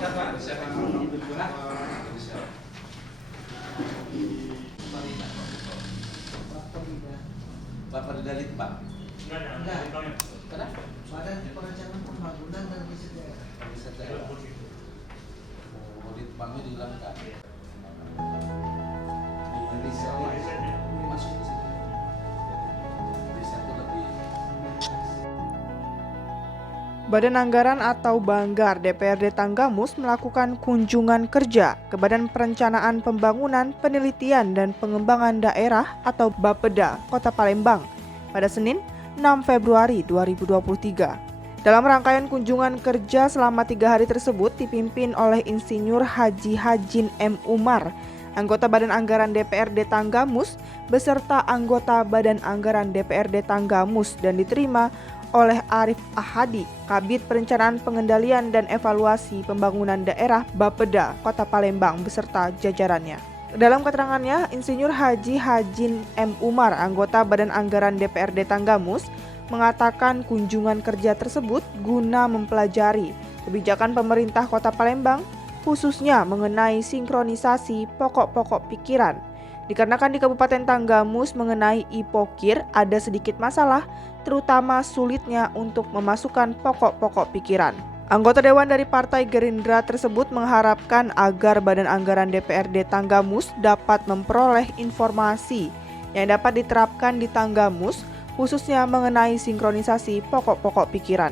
Bapak dari Litbang? Enggak. Kenapa? Badan Perencanaan Pembangunan dan Riset Daerah. Riset Daerah. Oh, Litbangnya dihilangkan. Di riset masuk ke situ. Riset itu lebih. Badan Anggaran atau Banggar DPRD Tanggamus melakukan kunjungan kerja ke Badan Perencanaan Pembangunan, Penelitian dan Pengembangan Daerah atau Bapeda, Kota Palembang pada Senin 6 Februari 2023. Dalam rangkaian kunjungan kerja selama 3 hari tersebut dipimpin oleh Insinyur Haji Hajin M. Umar, anggota Badan Anggaran DPRD Tanggamus, beserta anggota Badan Anggaran DPRD Tanggamus dan diterima oleh Arif Ahadi, Kabid Perencanaan Pengendalian dan Evaluasi Pembangunan Daerah Bapeda, Kota Palembang beserta jajarannya. Dalam keterangannya, Insinyur Haji Hajin M. Umar, anggota Badan Anggaran DPRD Tanggamus, mengatakan kunjungan kerja tersebut guna mempelajari kebijakan pemerintah Kota Palembang, khususnya mengenai sinkronisasi pokok-pokok pikiran. Dikarenakan di Kabupaten Tanggamus mengenai Ipokir ada sedikit masalah, terutama sulitnya untuk memasukkan pokok-pokok pikiran. Anggota Dewan dari Partai Gerindra tersebut mengharapkan agar Badan Anggaran DPRD Tanggamus dapat memperoleh informasi yang dapat diterapkan di Tanggamus, khususnya mengenai sinkronisasi pokok-pokok pikiran.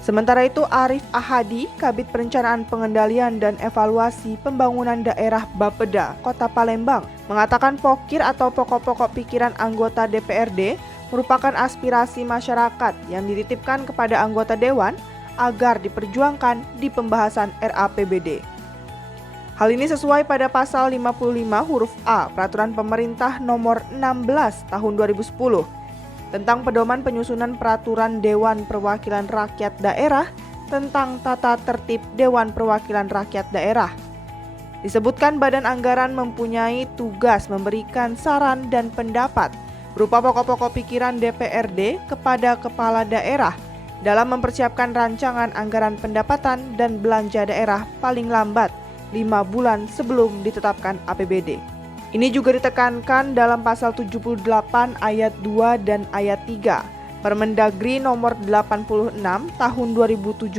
Sementara itu, Arif Ahadi, Kabid Perencanaan Pengendalian dan Evaluasi Pembangunan Daerah Bapeda, Kota Palembang, mengatakan pokir atau pokok-pokok pikiran anggota DPRD merupakan aspirasi masyarakat yang dititipkan kepada anggota Dewan agar diperjuangkan di pembahasan RAPBD. Hal ini sesuai pada pasal 55 huruf A Peraturan Pemerintah Nomor 16 Tahun 2010 tentang pedoman penyusunan peraturan Dewan Perwakilan Rakyat Daerah tentang tata tertib Dewan Perwakilan Rakyat Daerah. Disebutkan Badan Anggaran mempunyai tugas memberikan saran dan pendapat berupa pokok-pokok pikiran DPRD kepada kepala daerah dalam mempersiapkan rancangan anggaran pendapatan dan belanja daerah paling lambat 5 bulan sebelum ditetapkan APBD. Ini juga ditekankan dalam pasal 78 ayat 2 dan ayat 3 Permendagri nomor 86 tahun 2017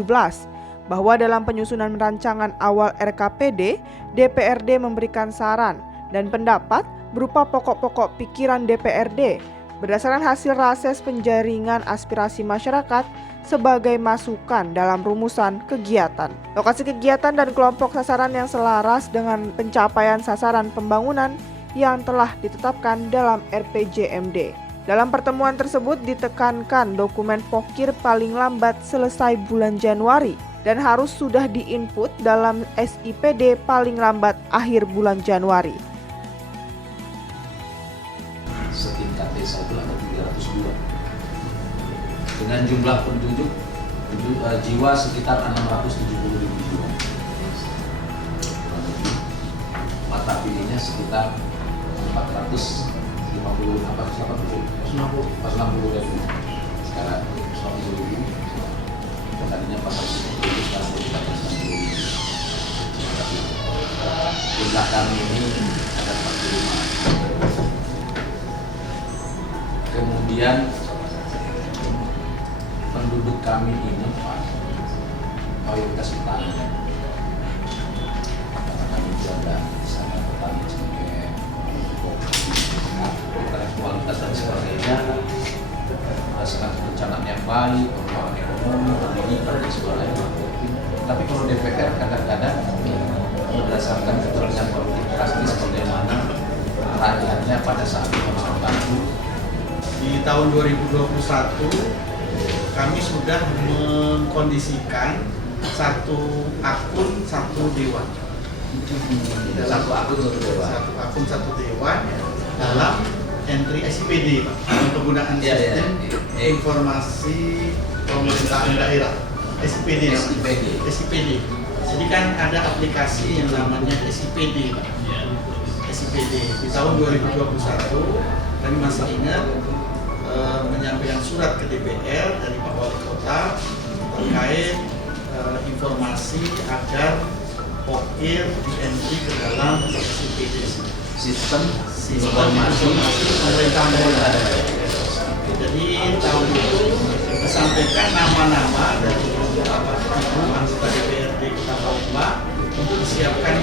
bahwa dalam penyusunan rancangan awal RKPD, DPRD memberikan saran dan pendapat berupa pokok-pokok pikiran DPRD berdasarkan hasil rases penjaringan aspirasi masyarakat sebagai masukan dalam rumusan kegiatan. Lokasi kegiatan dan kelompok sasaran yang selaras dengan pencapaian sasaran pembangunan yang telah ditetapkan dalam RPJMD. Dalam pertemuan tersebut ditekankan dokumen pokir paling lambat selesai bulan Januari dan harus sudah diinput dalam SIPD paling lambat akhir bulan Januari. Setingkat desa itu ada 302 dengan jumlah penduduk jiwa sekitar 670.000 jiwa. Mata pilihnya sekitar 450 ribu. Sekarang 150 ribu. Tadinya 450 ribu, sekarang 460 ribu. Jumlah kami ini ada 45. Kemudian penduduk kami ini mayoritas petani. Karena kami juga ada sana petani sebagai intelektualitas dan sebagainya, berdasarkan perencanaan yang baik, pengembangan ekonomi, pendidikan dan sebagainya. Tapi kalau DPR kadang-kadang berdasarkan keputusan politik praktis bagaimana rakyatnya pada saat itu harus membantu. Di tahun 2021 kami sudah mengkondisikan satu akun satu dewan. Satu akun Satu dewan dalam entry SIPD, Pak, penggunaan sistem informasi pemerintahan daerah SIPD. Jadi kan ada aplikasi yang namanya SIPD, Pak. SIPD di tahun 2021 kami masih ingat menyampaikan surat ke DPR dari Pak Wali Kota terkait informasi informasi agar pokir di entry ke dalam SIPD, Sistem informasi pemerintahan daerah. Jadi tahun itu disampaikan nama-nama dari beberapa ibu anggota DPRD Kota Palembang untuk disiapkan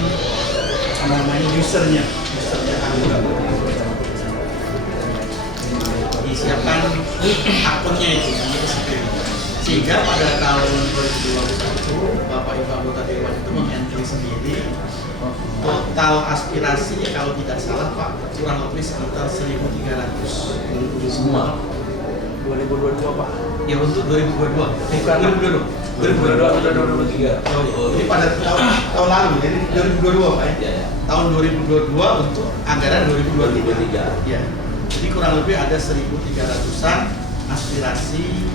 namanya usernya anggota, disiapkan akunnya itu sehingga pada tahun 2021 Bapak Ibu anggota Dewan itu mengentry sendiri total aspirasi kalau tidak salah Pak kurang lebih sekitar 1.300 semua 2022 Pak. ya untuk 2022 Bukan. 2022 atau 2023. Ini pada tahun lalu, jadi 2022 Pak ya? Ya, ya. Tahun 2022 untuk anggaran 2023. 2023. Ya. Jadi kurang lebih ada 1.300-an aspirasi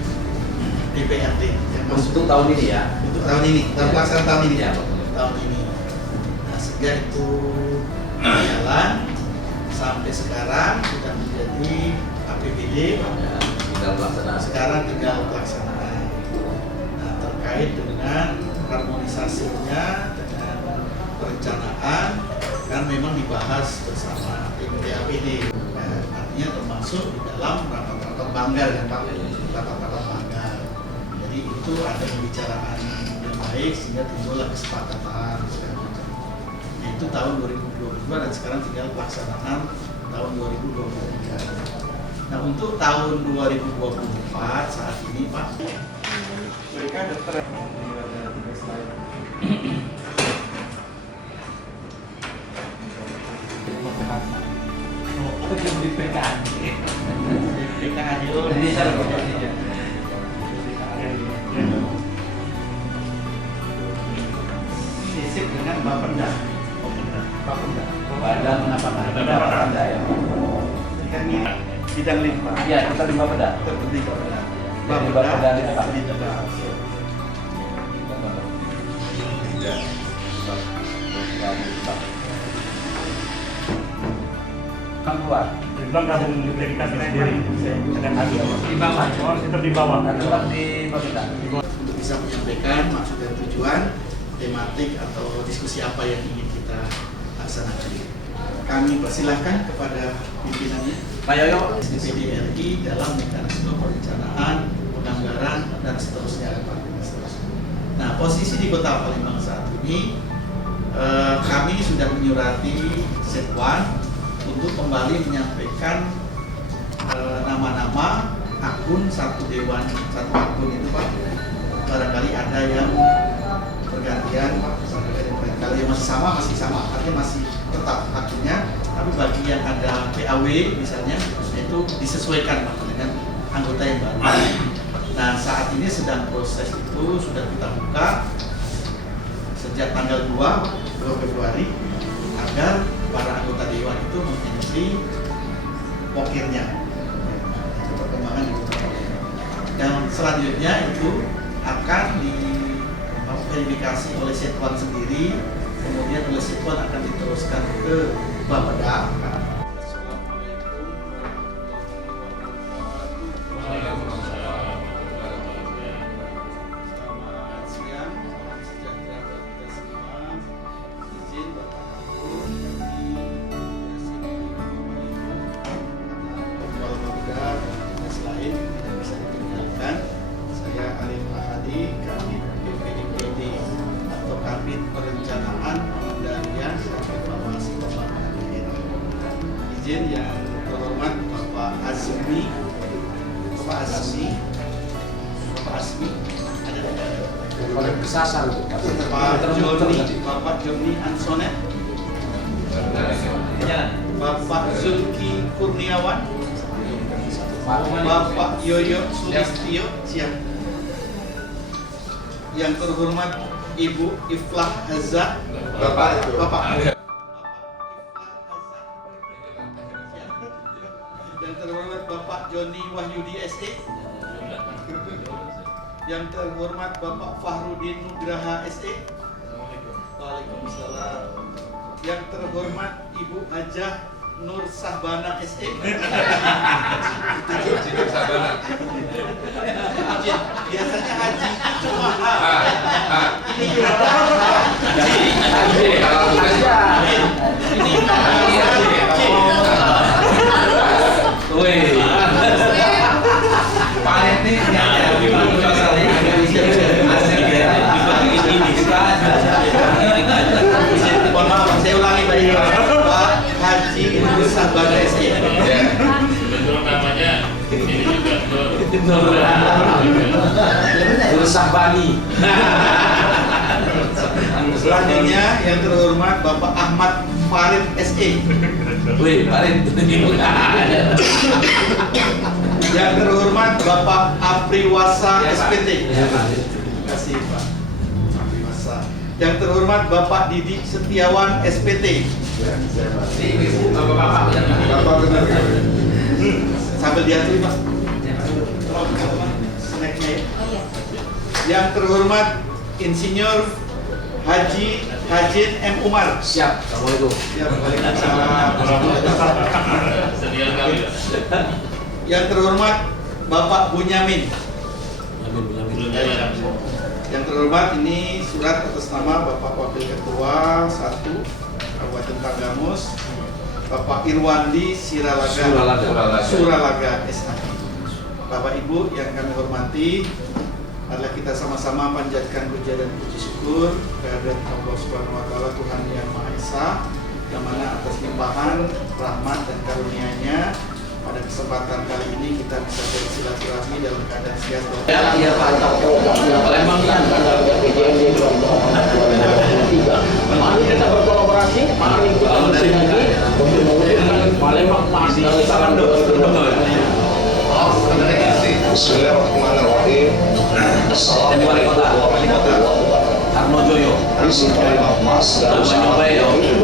DPRD yang masuk Untuk tahun ini ya. untuk tahun ini, tahun Ya. pelaksanaan tahun ini. Ya, betul. Tahun ini. Nah, sehingga itu berjalan sampai sekarang sudah menjadi APBD. Ya, tinggal pelaksanaan. Sekarang tinggal pelaksanaan. Nah, terkait dengan harmonisasinya dengan perencanaan kan memang dibahas bersama tim DAPD. Nah, artinya termasuk di dalam rapat-rapat banggar ya Pak, rapat-rapat banggar. Jadi itu ada pembicaraan yang baik sehingga timbullah kesepakatan segala macam. Nah, itu tahun 2022 dan sekarang tinggal pelaksanaan tahun 2023. Nah untuk tahun 2024 saat ini Pak, mereka dokter di PKN. sisip dengan Bapenda. Badan Penapatan Anda ya. Kami bidang limbah. Ya, kita di Bapeda. Terpenting Bapenda. Bapeda di Pak. Kan keluar. Dibilang gabung dedikasi sendiri dengan hati di bawah, tetap di bawah. Tetap di Bapeda. Untuk bisa menyampaikan maksud dan tujuan tematik atau diskusi apa yang ingin kita laksanakan. Kami persilahkan kepada pimpinannya Pak Yoyo. DPD RI dalam mekanisme perencanaan, penganggaran dan seterusnya. Nah, posisi di Kota Palembang saat ini kami sudah menyurati Setwan untuk kembali menyampaikan nama-nama akun satu dewan, satu akun itu Pak. Barangkali ada yang pergantian, kalau yang masih sama, artinya masih tetap akunnya, tapi bagi yang ada PAW misalnya, itu disesuaikan Pak dengan anggota yang baru. Nah saat ini sedang proses itu sudah kita buka sejak tanggal 2 Februari agar para anggota dewan itu mengentry pokirnya. Itu perkembangan di Kota Palembang. Dan selanjutnya itu akan diverifikasi oleh Setwan sendiri, kemudian oleh Setwan akan diteruskan ke Bapeda. Selamat siang, salam sejahtera buat kita semua. Izin Bapak Ibu Ketua Bapeda dan tugas lain tidak bisa ditinggalkan. Saya Arif Ahadi, Kabid BPIPD atau Kabid Perencanaan, Pengendalian dan Evaluasi Pembangunan Daerah. Izin yang terhormat Bapak Azmi, Bapak Azmi, ada Paling bersasar itu. Bapak Joni Ansonet, Bapak Zulki Kurniawan, Bapak Yoyo Sulistio, siap. Yang terhormat Ibu Iflah Hazza, Bapak. Yang terhormat Bapak Joni Wahyudi SE. Yang terhormat Bapak Fahrudin Nugraha SE. Waalaikumsalam. Yang terhormat Ibu Hajah Nur Sahbana SE. Biasanya haji cuma ini juga Resah Bani. Selanjutnya yang terhormat Bapak Ahmad Farid SE. Wih, Farid. Yang terhormat Bapak Apriwasa SPT. Terima kasih Pak Apriwasa. Yang terhormat Bapak Didi Setiawan SPT. Bapak-bapak Sambil diatur Pak. Snacknya ya. Yang terhormat Insinyur Haji Hajin M. Umar. Siap. Assalamualaikum. Ya, Waalaikumsalam. Yang terhormat Bapak Bunyamin. Yang terhormat ini surat atas nama Bapak Wakil Ketua 1 Kabupaten Tanggamus, Bapak Irwandi Suralaga SHI. Bapak Ibu yang kami hormati, adalah kita sama-sama panjatkan puja dan puji syukur kehadirat Allah Subhanahu wa taala Tuhan yang Maha Esa, yang mana atas limpahan rahmat dan karunia-Nya pada kesempatan kali ini kita bisa bersilaturahmi dalam keadaan sehat dan Iya Pak. Palembang kan. Mari kita berkolaborasi, mari kita bersinergi untuk mewujudkan Palembang Emas dari salam Bismillahirrahmanirrahim. Assalamualaikum warahmatullahi wabarakatuh. Arno Joyo. Visi Palembang Emas dan usaha menjadi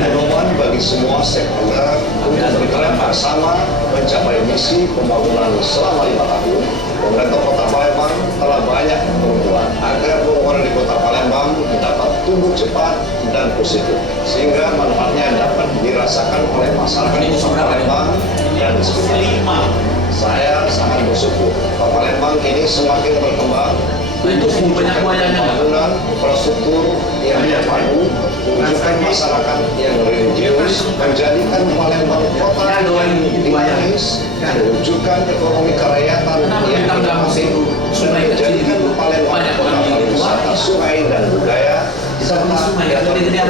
pedoman bagi semua stakeholder untuk bergerak bersama mencapai misi pembangunan selama 5 tahun. Pemerintah Kota Palembang telah banyak berbuat agar pembangunan di Kota Palembang dapat tumbuh cepat dan positif, sehingga manfaatnya dapat dirasakan oleh masyarakat Kota Palembang dan sekitar. Saya sangat bersyukur Kota Palembang ini semakin berkembang untuk mencapai pembangunan infrastruktur yang terpadu, mewujudkan masyarakat yang religius, menjadikan Palembang kota yang dinamis, mewujudkan ekonomi kerakyatan yang dinamis, dan menjadikan Palembang kota pariwisata sungai dan budaya, serta yang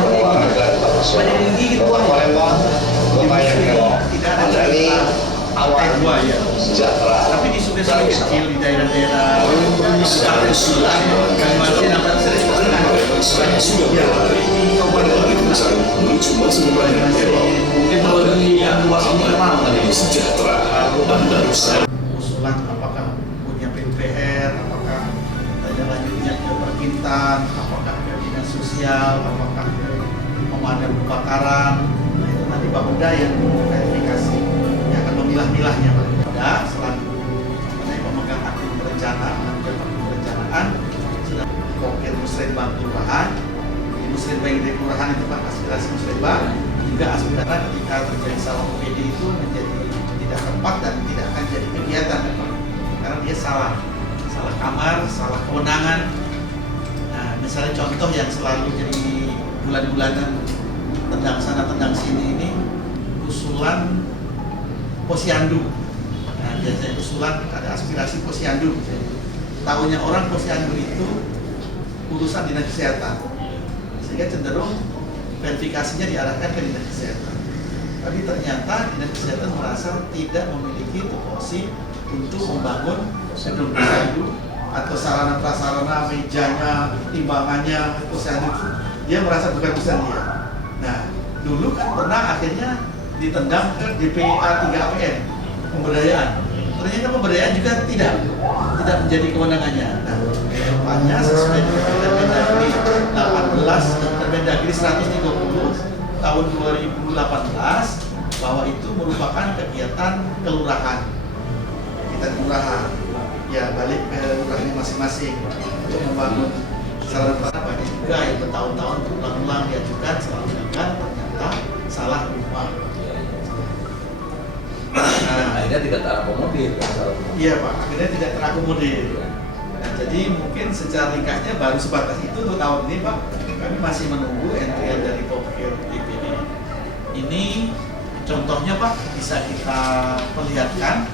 olahraga internasional. Kota Palembang kota yang elok, madani, aman, sejahtera. tapi di sungai-sungai kecil di daerah-daerah Kalimantan dapat sering Mungkin kalau ini yang luas ini mau tadi. usulan apakah punya PUPR, apakah ada lanjutnya ke Perkintan, apakah ke dinas sosial, apakah ke pemadam kebakaran. Nah, itu nanti Bapeda yang verifikasi, yang akan memilah-milahnya Pak. Bapeda selaku pemegang aktif perencanaan sedang Pokir Musrembang Kelurahan. Di Musrembang di Kelurahan itu Pak, aspirasi Musrembang juga aspirasi ketika terjadi salah OPD itu menjadi tidak tepat dan tidak akan jadi kegiatan ya Pak, karena dia salah kamar, salah kewenangan. Nah, misalnya contoh yang selalu jadi bulan-bulanan tendang sana tendang sini ini usulan posyandu. Nah, biasanya usulan ada aspirasi posyandu. Tahunya orang posyandu itu urusan dinas kesehatan, sehingga cenderung verifikasinya diarahkan ke dinas kesehatan. Tapi ternyata dinas kesehatan merasa tidak memiliki tupoksi untuk membangun gedung posyandu atau sarana prasarana, mejanya, timbangannya posyandu itu dia merasa bukan urusan dia. Nah, dulu kan pernah akhirnya ditendang ke DPA 3APN pemberdayaan. Ternyata pemberdayaan juga tidak menjadi kewenangannya. Nah, rupanya sesuai dengan Permendagri 18 dan Permendagri 130 tahun 2018 bahwa itu merupakan kegiatan kelurahan. Kita kelurahan ya balik ke lurahnya masing-masing untuk membangun sarana prasarana. Banyak juga yang bertahun-tahun berulang-ulang diajukan selalu gagal, ternyata salah rumah. Nah, Akhirnya tidak terakomodir. iya Pak, akhirnya tidak terakomodir. Nah, jadi mungkin secara ringkasnya baru sebatas itu untuk tahun ini Pak. Kami masih menunggu NTL dari Pokir DPD. Ini contohnya Pak, bisa kita perlihatkan.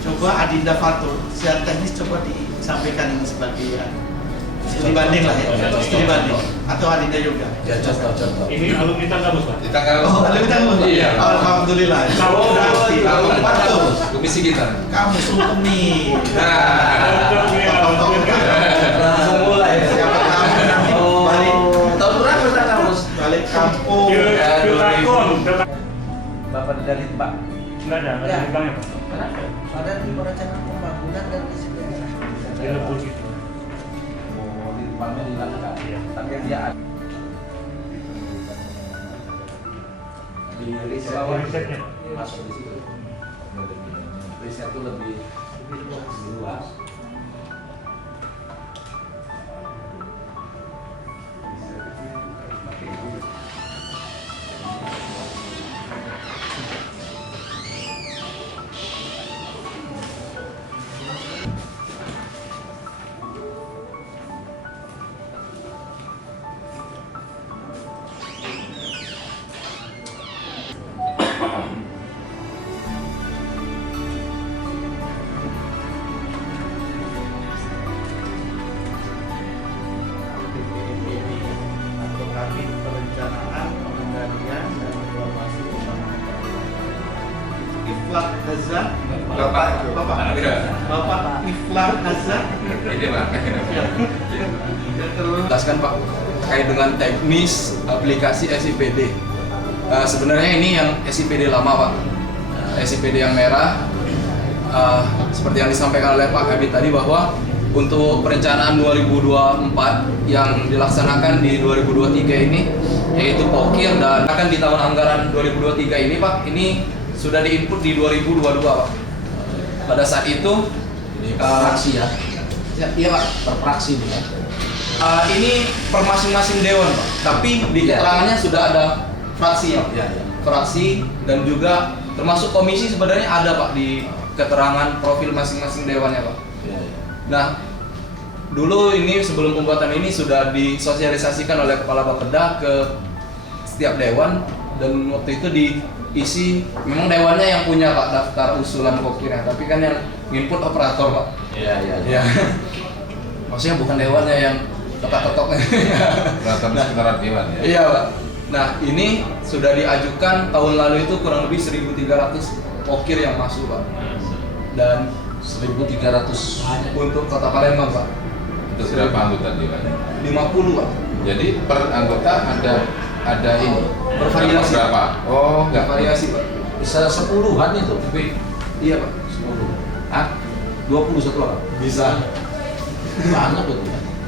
Coba Adinda Fatur, secara teknis coba disampaikan ini sebagai studi banding lah ya, studi banding atau adinda juga. Ya contoh. Ini alumni Tangkabus, Pak. Kita kan Oh, ada kita ngomong. Iya. Alhamdulillah. Kamu Berarti kamu betul. komisi kita. Kamu sungkem nih. Untuk dia, Langsung mulai. Siapa tahu nanti balik Tahun berapa kita kamus? balik kampung. Pilakon. Bapak dari Pak. Enggak ada limbangnya, Pak. Badan Perencanaan Pembangunan dan Visi Daerah. Dia lebur gitu. Oh, di depannya dihilangkan. Iya. Tapi dia ada. Di Risetnya. masuk di situ. Riset itu lebih luas. BPDB atau Kabit Perencanaan Pengendalian dan Evaluasi Pembangunan. Iflak Hazan, Bapak Iflak Hazan. Ini Pak. Jelaskan Pak terkait dengan teknis aplikasi SIPD. Sebenarnya ini yang SIPD lama Pak, SIPD yang merah. Seperti yang disampaikan oleh Pak Kabit tadi bahwa untuk perencanaan 2024 yang dilaksanakan di 2023 ini yaitu POKIR dan akan di tahun anggaran 2023 ini Pak, ini sudah diinput di 2022 Pak. Pada saat itu Ini per fraksi ya. iya Pak, Per fraksi nih ya. ini per masing-masing dewan Pak, tapi di Iya. keterangannya sudah ada fraksi ya Pak. Iya, iya. Fraksi dan juga termasuk komisi sebenarnya ada Pak di keterangan profil masing-masing dewannya Pak. Iya, iya. Nah, dulu ini sebelum pembuatan ini sudah disosialisasikan oleh Kepala Bapeda ke setiap dewan dan waktu itu diisi memang dewannya yang punya Pak daftar usulan pokirnya, tapi kan yang input operator Pak. Iya, iya. Ya. Maksudnya bukan dewannya yang ketok-ketok. Peraturan sekretariat dewan ya. Iya Pak. Nah ini sudah diajukan tahun lalu itu kurang lebih 1.300 pokir yang masuk Pak. Dan 1.300. untuk Kota Palembang Pak Untuk berapa anggota dewan? 50 Pak. Jadi per anggota ada ini. Bervariasi. Berapa? Oh, Nggak variasi Pak. Bisa 10-an itu. Tapi Iya Pak. 10. Ah, 20 satu orang. Bisa. Banyak itu.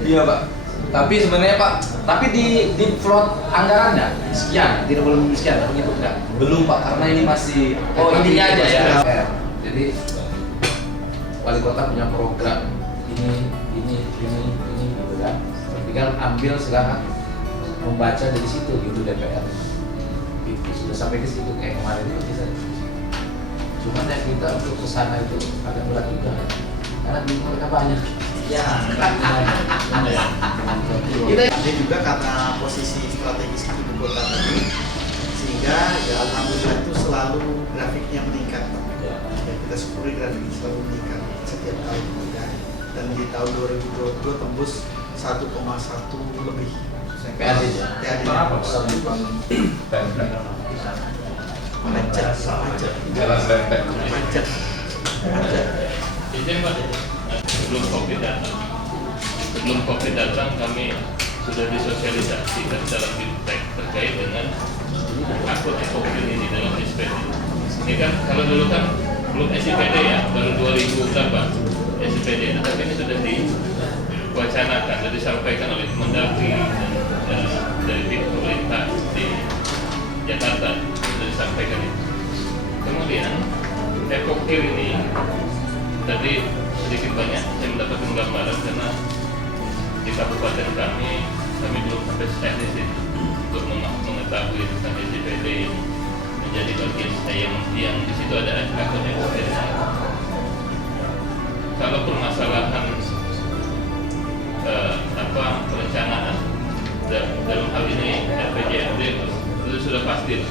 Iya Pak. Tapi sebenarnya Pak, Tapi di float anggarannya sekian, tidak belum sekian, begitu enggak? belum Pak karena ini masih Oh, intinya aja ya. Ya. Jadi wali kota punya program ini gitu kan. Tinggal ambil silahkan membaca dari situ gitu DPR. Gitu sudah sampai ke situ kayak kemarin itu bisa. Cuman ya kita untuk kesana itu agak berat juga kan. Karena bingung mereka banyak. Ya. Kita Ini juga karena posisi strategis ibu kota tadi, sehingga ya alhamdulillah itu selalu grafiknya meningkat. ya, Ya, kita syukuri grafiknya selalu meningkat setiap tahun ya. Dan di tahun 2022 tembus 1,1 lebih. PAD ya. PAD. Besar di Macet. Jalan lempeng. Macet. Izin Pak, sebelum COVID datang kami sudah disosialisasikan dalam Bimtek terkait dengan akun ekofil ini dalam SPD. Ini kan kalau dulu kan belum SIPD ya, baru 2000 berapa SIPD, tetapi ini sudah diwacanakan dan disampaikan oleh Mendagri dan dari pihak pemerintah di Jakarta sudah disampaikan itu. Kemudian ekofil ini tadi sedikit banyak saya mendapatkan gambaran karena di kabupaten kami belum sampai teknis itu untuk mengetahui tentang SIPD menjadi bagian yang di situ ada akun ekofil. Kalau permasalahan perencanaan dalam hal ini RPJMD itu sudah pasti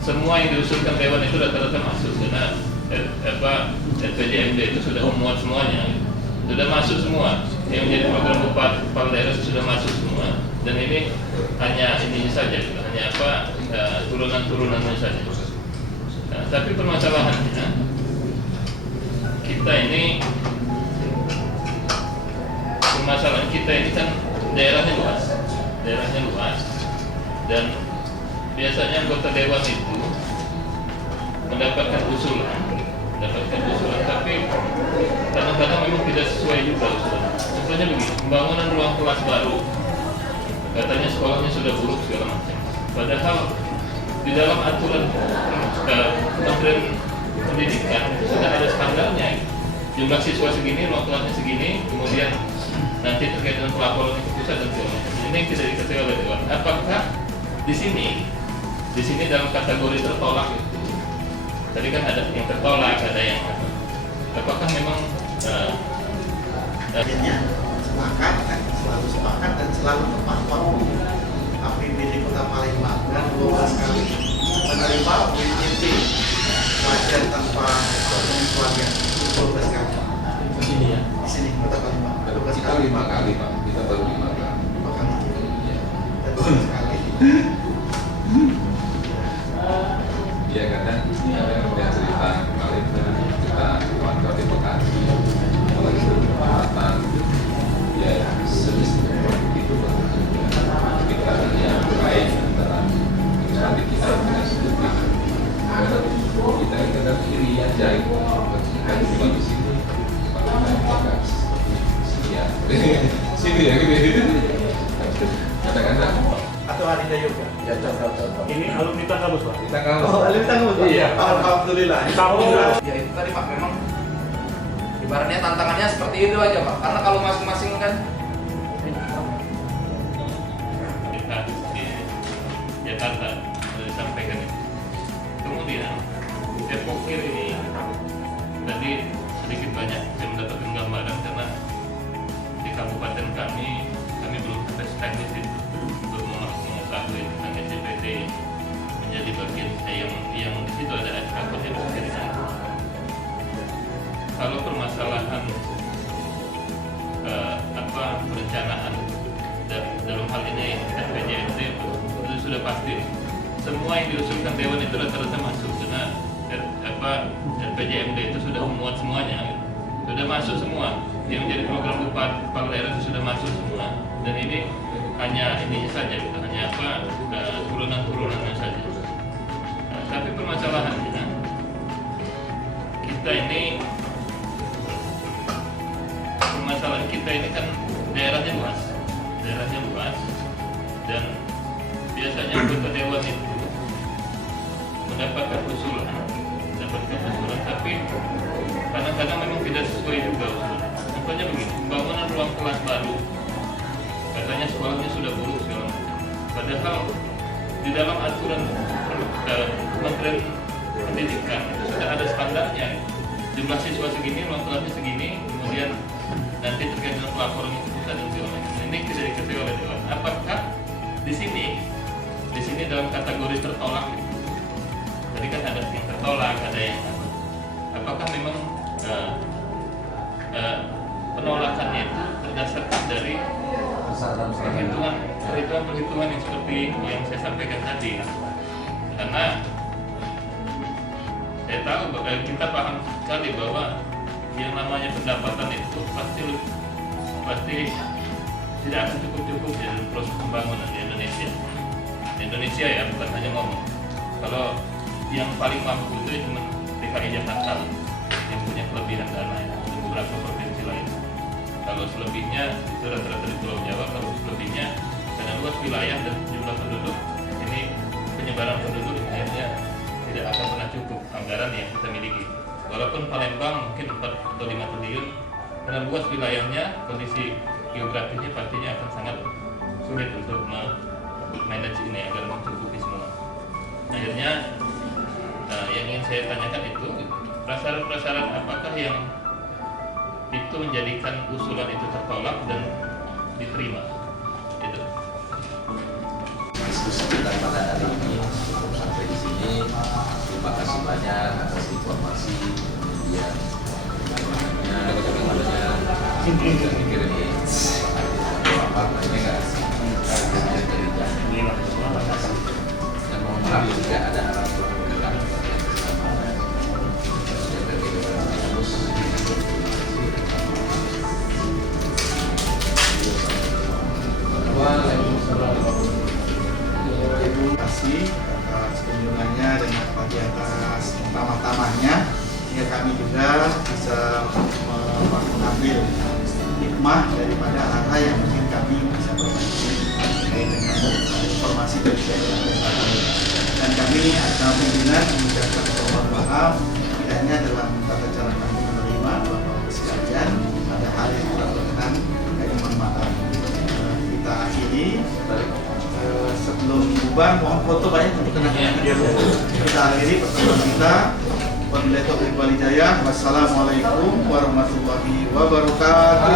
semua yang diusulkan dewan itu rata-rata masuk karena RPJMD itu sudah memuat semuanya, sudah masuk semua yang menjadi program kepala daerah sudah Dan ini hanya ini saja, gitu. Hanya apa turunan-turunannya saja. Nah, tapi permasalahannya permasalahan kita ini kan daerahnya luas, dan biasanya anggota dewan itu mendapatkan usulan, tapi kadang-kadang memang tidak sesuai juga usulan. Contohnya begini, pembangunan ruang kelas baru, katanya sekolahnya sudah buruk segala macam. Padahal di dalam aturan Kementerian Pendidikan sudah ada standarnya. Jumlah siswa segini, ruang kelasnya segini, kemudian nanti terkait dengan pelaporan ke pusat dan segala macam. Ini yang tidak diketahui oleh dewan. Apakah di sini dalam kategori tertolak itu? Tadi kan ada yang tertolak, ada yang apa? Apakah memang akhirnya sepakat, selalu sepakat dan selalu tepat waktu. APBD Kota Palembang dan 12 kali menerima WIP pelajar tanpa keluarga 12 kali. Di sini Kota Palembang 12 kali. 5 kali Pak, kita baru 5 kali. 5 kali. Dan 12 kali. Iya kadang ada cerita kemarin kita keluarga di Bekasi mulai kesempatan ya sebesar itu kita yang baik antara nanti kita punya sedikit kita kadang kiri aja itu kan cuma di situ sini ya gitu kadang-kadang Atau Harida Yoga? ya contoh Ini alumni Tanggamus, Pak. kita kalau Oh, alif tanggung. Iya. Alhamdulillah. Ya itu tadi Pak, memang ibaratnya tantangannya seperti itu aja Pak, karena kalau masing-masing kan kita di Jakarta sudah disampaikan itu. Kemudian Epokir ini tadi sedikit banyak saya mendapatkan gambaran karena di kabupaten kami belum sampai teknis itu untuk mengetahui tentang SCPD menjadi bagian yang di situ ada akun Epokir ini. Kalau permasalahan perencanaan dan dalam hal ini RPJMD itu sudah pasti semua yang diusulkan dewan itu rata-rata masuk karena RPJMD itu sudah memuat semuanya, sudah masuk semua yang menjadi program kepala daerah itu sudah masuk semua, dan ini hanya ininya saja, gitu. Hanya turunan-turunannya saja. Nah, tapi permasalahannya kita ini kan daerahnya luas, dan biasanya anggota dewan itu mendapatkan usulan, tapi kadang-kadang memang tidak sesuai juga usulan. Contohnya begini, pembangunan ruang kelas baru, katanya sekolahnya sudah buruk segala macam. Padahal di dalam aturan Kementerian Pendidikan itu sudah ada standarnya. Jumlah siswa segini, ruang kelasnya segini, kemudian nanti terkait dengan pelaporan ke pusat dan segala macam. Ini tidak diketahui oleh dewan. Apakah di sini dalam kategori tertolak itu? Tadi kan ada yang tertolak, ada yang apa? Apakah memang penolakannya itu berdasarkan dari perhitungan yang seperti yang saya sampaikan tadi? Karena saya tahu kita paham sekali bahwa yang namanya pendapatan itu pasti tidak akan cukup ya dalam proses pembangunan di Indonesia. Di Indonesia ya, bukan hanya ngomong. Kalau yang paling mampu itu cuma DKI Jakarta yang punya kelebihan dana ya, dan beberapa provinsi lain. Kalau selebihnya itu rata-rata di Pulau Jawa, kalau selebihnya karena luas wilayah dan jumlah penduduk, ini penyebaran penduduk akhirnya tidak akan pernah cukup anggaran yang kita miliki. Walaupun Palembang mungkin 4 atau 5 triliun, karena luas wilayahnya, kondisi geografisnya pastinya akan sangat sulit untuk manage ini agar mencukupi semua. Akhirnya yang ingin saya tanyakan itu prasyarat-prasyarat apakah yang itu menjadikan usulan itu tertolak dan diterima? Itu. Diskusi kita pada hari ini sampai di sini. Terima kasih banyak atas informasi, kemudian dikirim apa namanya nggak Tapi juga ada harapan Terima kasih atas kunjungannya dan di atas pertama-tamanya, sehingga kami juga bisa mengambil hikmah daripada hal yang mungkin kami bisa perbaiki terkait dengan informasi dari daerah. Dan kami akan pimpinan mengucapkan mohon maaf tidak hanya dalam tata cara kami menerima Bapak sekalian, ada hal yang kurang berkenan, kami mohon maaf. Kita akhiri. Sebelum bubar, mohon foto banyak untuk kenangan video. Kita akhiri pertemuan kita. Wabillahi taufiq wal hidayah. Wassalamualaikum warahmatullahi wabarakatuh.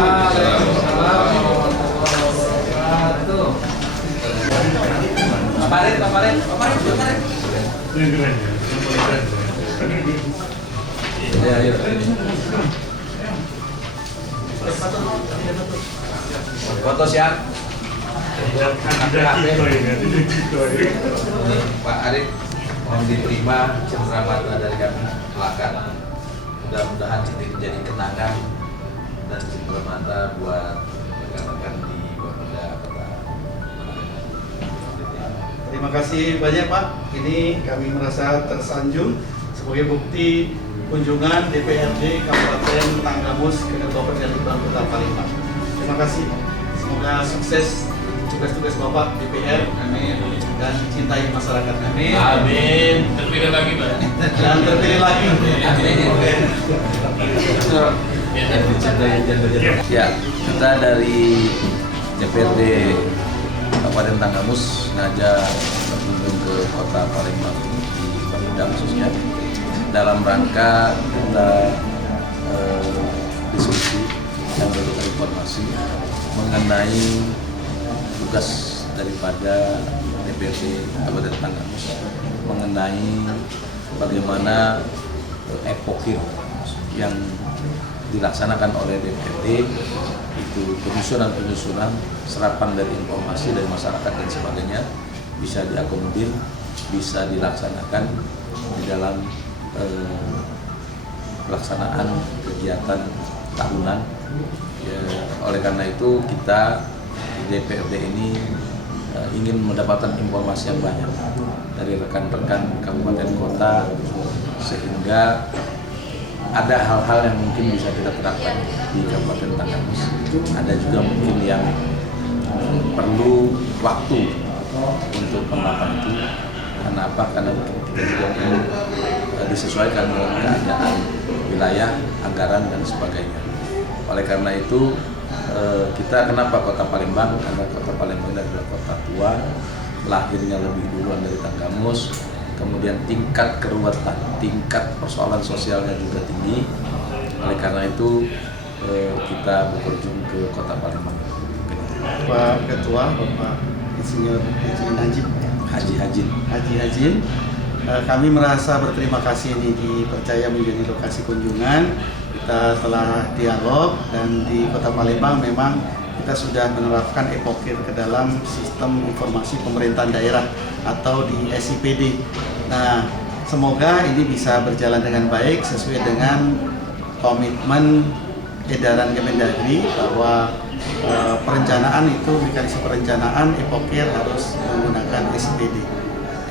Paparin. Ya. Foto siap. Pak Arif, mohon diterima cenderamata dari kami. Silakan. Mudah-mudahan ini menjadi kenangan dan cenderamata buat rekan-rekan di Bapeda Kota. Terima kasih banyak Pak. Ini kami merasa tersanjung sebagai bukti kunjungan DPRD Kabupaten Tanggamus ke Kabupaten Bapeda Palembang. Terima kasih. Semoga sukses tugas-tugas Bapak DPR. Amin. Dan dicintai masyarakat. Amin. Amin. Terpilih lagi, Pak. Dan terpilih lagi. Amin. Ya, kita dari DPRD Kabupaten Tanggamus sengaja berkunjung ke Kota Palembang di Bapeda khususnya dalam rangka kita diskusi dan memberikan informasi mengenai tugas daripada DPRD Kabupaten Tanggamus mengenai bagaimana epokir yang dilaksanakan oleh DPRD itu penyusunan serapan dari informasi dari masyarakat dan sebagainya bisa diakomodir, bisa dilaksanakan di dalam pelaksanaan kegiatan tahunan. Ya, oleh karena itu kita di DPRD ini ingin mendapatkan informasi yang banyak dari rekan-rekan kabupaten kota sehingga ada hal-hal yang mungkin bisa kita terapkan di Kabupaten Tanggamus. Ada juga mungkin yang perlu waktu untuk penerapan itu. Karena apa? Karena kita juga ingin disesuaikan dengan keadaan wilayah, anggaran dan sebagainya. Oleh karena itu kita kenapa Kota Palembang? Karena Kota Palembang adalah kota tua, lahirnya lebih duluan dari Tanggamus. Kemudian tingkat keruwetan, tingkat persoalan sosialnya juga tinggi. Oleh karena itu kita berkunjung ke Kota Palembang. Pak Ketua, Bapak Insinyur Haji Hajin, kami merasa berterima kasih ini dipercaya menjadi lokasi kunjungan. Kita telah dialog dan di Kota Palembang memang kita sudah menerapkan epokir ke dalam sistem informasi pemerintahan daerah atau di SIPD. Nah, semoga ini bisa berjalan dengan baik sesuai dengan komitmen edaran Kemendagri bahwa perencanaan itu, mekanisme perencanaan epokir harus menggunakan SIPD.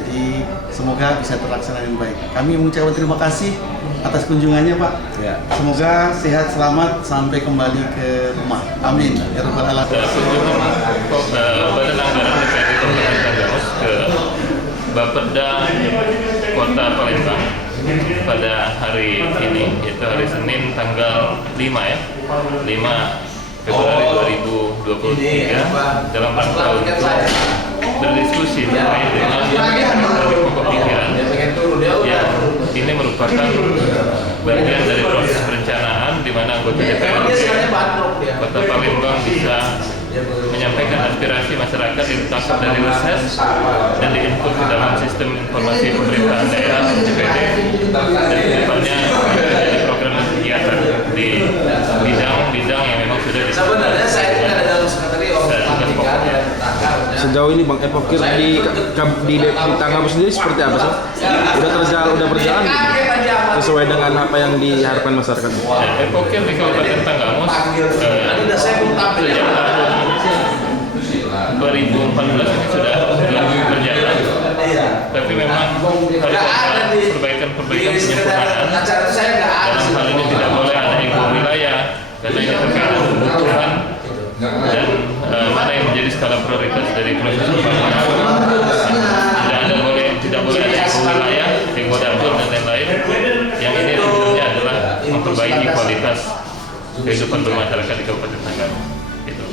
Jadi semoga bisa terlaksana dengan baik. Kami mengucapkan terima kasih atas kunjungannya Pak. Ya. Semoga sehat selamat sampai kembali ke rumah. Amin. Ya Rabbal Alamin. Badan Anggaran DPRD Kabupaten Tanggamus ke Bapeda Kota Palembang pada hari ini, yaitu hari Senin tanggal 5 ya, 5 Februari 2023 dalam rangka untuk berdiskusi terkait dengan pokok pikiran yang ini merupakan bagian dari proses perencanaan di mana anggota DPRD Kota Palembang bisa menyampaikan aspirasi masyarakat yang ditangkap dari riset dan diinput ke dalam sistem informasi pemerintahan daerah DPRD dan kedepannya menjadi program kegiatan di bidang-bidang yang memang sudah disebut tugas pokoknya. sejauh ini Bang Epokir di Tanggamus sendiri seperti apa sih? Udah berjalan sesuai dengan apa yang diharapkan masyarakat? Epokir di Kabupaten Tanggamus sejak tahun 2014 ini sudah berjalan. Tapi memang harus ada perbaikan penyempurnaan. Dalam hal ini tidak boleh ada ego wilayah karena ini terkait dengan kebutuhan dan mana yang menjadi skala prioritas dari proses pembangunan. Tidak boleh ada ego wilayah, ego dapur dan lain-lain. Yang ini tujuannya adalah memperbaiki kualitas kehidupan bermasyarakat di Kabupaten Tanggamus. Itu.